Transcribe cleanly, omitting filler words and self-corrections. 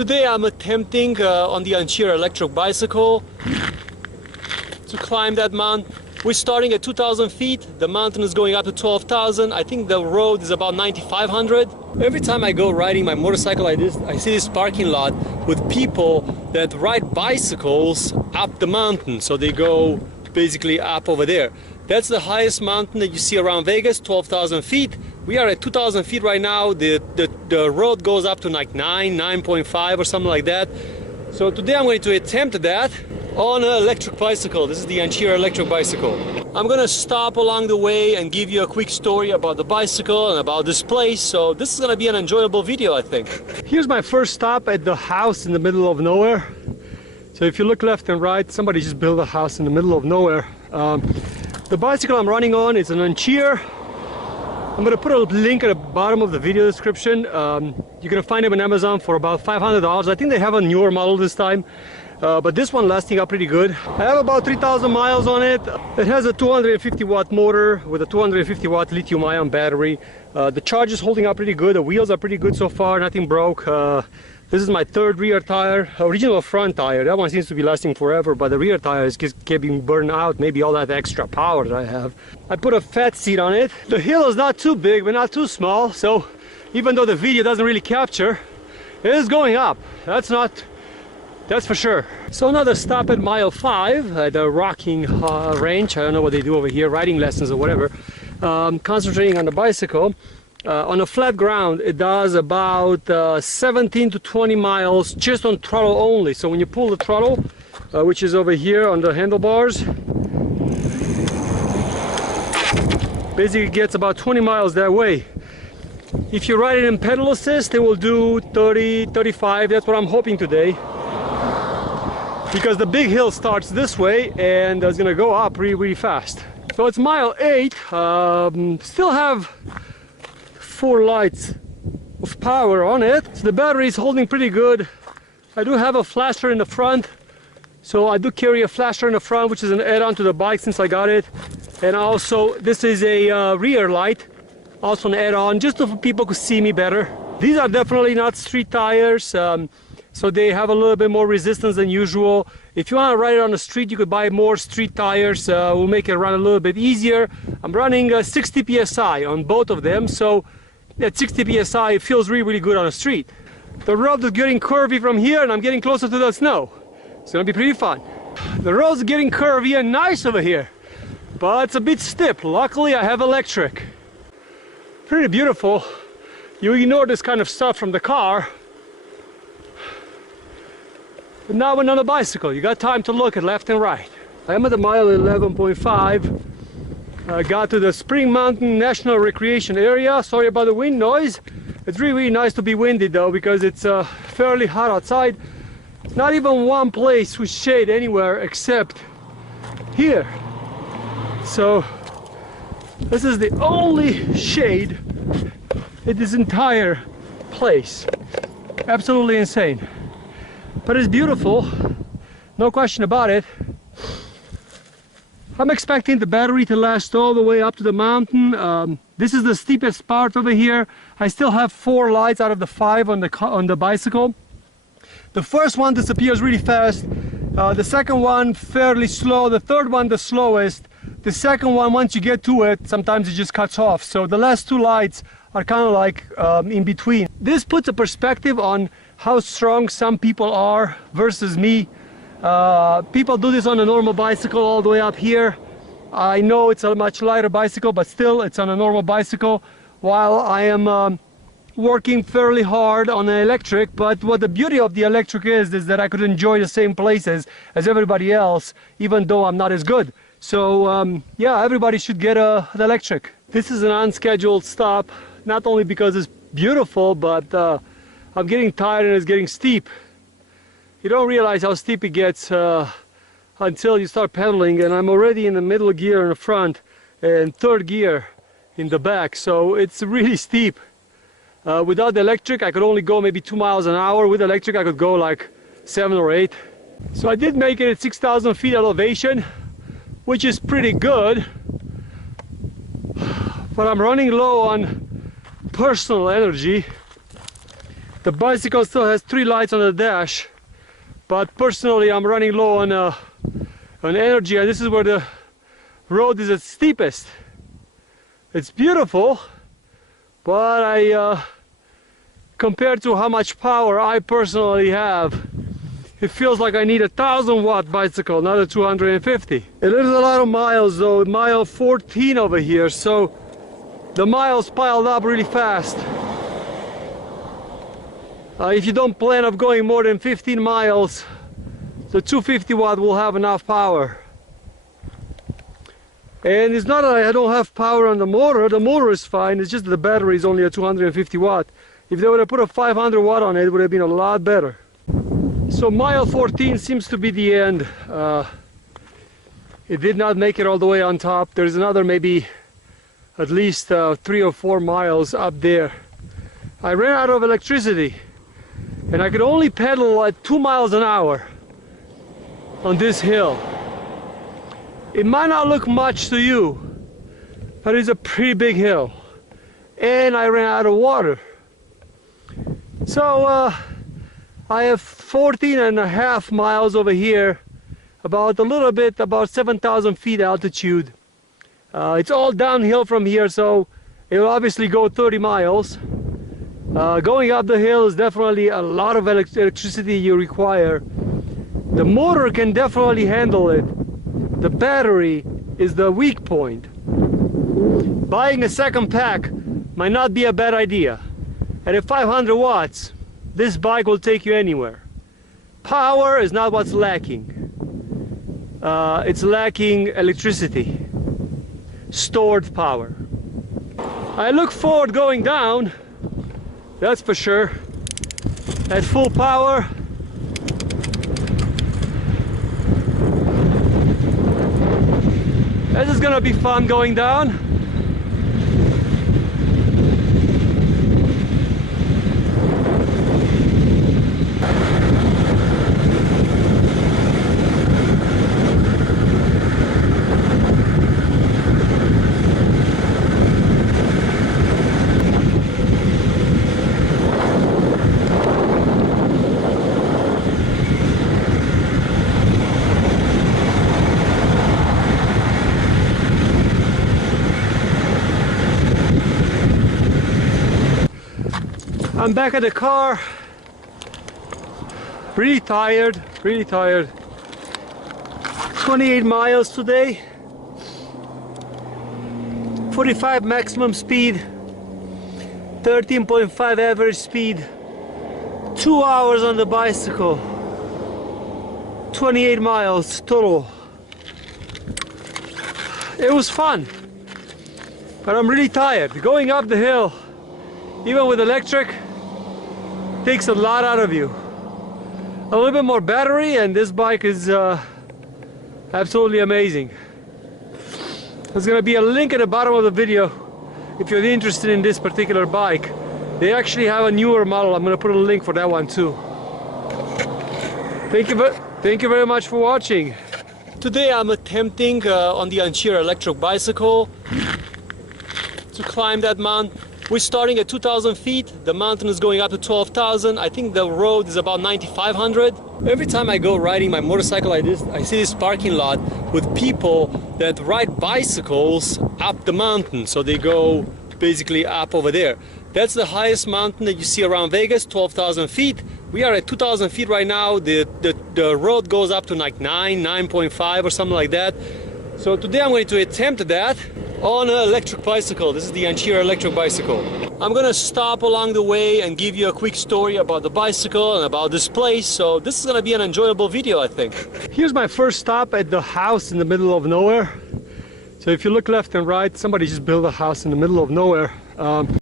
Today I'm attempting on the Ancheer electric bicycle to climb that mountain. We're starting at 2,000 feet. The mountain is going up to 12,000. I think the road is about 9,500. Every time I go riding my motorcycle like this, I see this parking lot with people that ride bicycles up the mountain. So they go basically up over there. That's the highest mountain that you see around Vegas, 12,000 feet. We are at 2,000 feet right now. The road goes up to like 9.5 or something like that. So today I'm going to attempt that on an electric bicycle. This is the Ancheer electric bicycle. I'm gonna stop along the way and give you a quick story about the bicycle and about this place. So this is gonna be an enjoyable video, I think. Here's my first stop at the house in the middle of nowhere. So if you look left and right, somebody just built a house in the middle of nowhere. The bicycle I'm running on is an Ancheer. I'm gonna put a link at the bottom of the video description. You're gonna find them on Amazon for about $500. I think they have a newer model this time. But this one lasting up pretty good. I have about 3,000 miles on it. It has a 250 watt motor with a 250 watt lithium ion battery. The charge is holding up pretty good. The wheels are pretty good so far, nothing broke. This is my third rear tire, original front tire. That one seems to be lasting forever, but the rear tire is just getting burned out. Maybe all that extra power that I have. I put a fat seat on it. The hill is not too big, but not too small. So even though the video doesn't really capture, it is going up. That's for sure. So another stop at mile 5 at the rocking range. I don't know what they do over here, riding lessons or whatever. Concentrating on the bicycle. On a flat ground, it does about 17 to 20 miles just on throttle only. So when you pull the throttle, which is over here on the handlebars, basically it gets about 20 miles that way. If you ride it in pedal assist, it will do 30, 35. That's what I'm hoping today. Because the big hill starts this way and it's gonna go up really fast. So it's mile 8. Still have 4 lights of power on it. So the battery is holding pretty good. I do have a flasher in the front. So I do carry a flasher in the front, which is an add-on to the bike since I got it. And also this is a rear light, also an add-on, just so people could see me better. These are definitely not street tires. So they have a little bit more resistance than usual. If you want to ride it on the street, you could buy more street tires. Will make it run a little bit easier. I'm running 60 psi on both of them, so at 60 psi it feels really good on the street. The road is getting curvy from here and I'm getting closer to the snow. It's gonna be pretty fun. The road's getting curvy and nice over here, but it's a bit steep. Luckily I have electric. Pretty beautiful. You ignore this kind of stuff from the car. But now we're on a bicycle, you got time to look at left and right. I am at the mile 11.5. I got to the Spring Mountain National Recreation Area. Sorry about the wind noise. It's really nice to be windy though, because it's fairly hot outside. Not even one place with shade anywhere except here. So this is the only shade in this entire place. Absolutely insane. But it's beautiful, no question about it. I'm expecting the battery to last all the way up to the mountain. This is the steepest part over here. I still have 4 lights out of the 5 on the bicycle. The first one disappears really fast. The second one fairly slow. The third one the slowest. The second one, once you get to it, sometimes it just cuts off. So the last 2 lights are kind of like in between. This puts a perspective on how strong some people are versus me. People do this on a normal bicycle all the way up here. I know it's a much lighter bicycle, but still it's on a normal bicycle, while I am working fairly hard on an electric. But what the beauty of the electric is that I could enjoy the same places as everybody else, even though I'm not as good. So yeah, everybody should get an electric. This is an unscheduled stop, not only because it's beautiful, but I'm getting tired and it's getting steep. You don't realize how steep it gets until you start pedaling, and I'm already in the middle gear in the front and 3rd gear in the back, so it's really steep. Without the electric I could only go maybe 2 miles an hour. With electric I could go like 7 or 8. So I did make it at 6,000 feet elevation, which is pretty good, but I'm running low on personal energy. The bicycle still has 3 lights on the dash, but personally I'm running low on energy, and this is where the road is at steepest. It's beautiful, but compared to how much power I personally have, it feels like I need a 1,000-watt bicycle, not a 250. It is a lot of miles though, mile 14 over here, so the miles piled up really fast. If you don't plan on going more than 15 miles, the 250-watt will have enough power. And it's not that I don't have power on the motor is fine, it's just that the battery is only a 250-watt. If they would have put a 500-watt on it, it would have been a lot better. So mile 14 seems to be the end. It did not make it all the way on top. There's another maybe at least 3 or 4 miles up there. I ran out of electricity, and I could only pedal at 2 miles an hour on this hill. It might not look much to you, but it's a pretty big hill. And I ran out of water. So I have 14.5 miles over here, about 7,000 feet altitude. It's all downhill from here, so it will obviously go 30 miles. Going up the hill is definitely a lot of electricity you require. The motor can definitely handle it. The battery is the weak point. Buying a second pack might not be a bad idea. At 500 watts, this bike will take you anywhere. Power is not what's lacking. It's lacking electricity, stored power. I look forward going down, that's for sure. At full power, this is gonna be fun going down. I'm back at the car, really tired. 28 miles today, 45 maximum speed, 13.5 average speed, 2 hours on the bicycle, 28 miles total. It was fun, but I'm really tired. Going up the hill, even with electric, takes a lot out of you. A little bit more battery and this bike is absolutely amazing. There's gonna be a link at the bottom of the video if you're interested in this particular bike. They actually have a newer model. I'm gonna put a link for that one too. Thank you very much for watching. Today I'm attempting on the Ancheer electric bicycle to climb that mountain. We're starting at 2,000 feet, the mountain is going up to 12,000, I think the road is about 9,500. Every time I go riding my motorcycle like this, I see this parking lot with people that ride bicycles up the mountain, so they go basically up over there. That's the highest mountain that you see around Vegas, 12,000 feet. We are at 2,000 feet right now, the road goes up to like 9.5 or something like that. So today I'm going to attempt that on an electric bicycle. This is the Ancheer electric bicycle. I'm gonna stop along the way and give you a quick story about the bicycle and about this place, so this is gonna be an enjoyable video, I think. Here's my first stop at the house in the middle of nowhere. So if you look left and right, somebody just built a house in the middle of nowhere.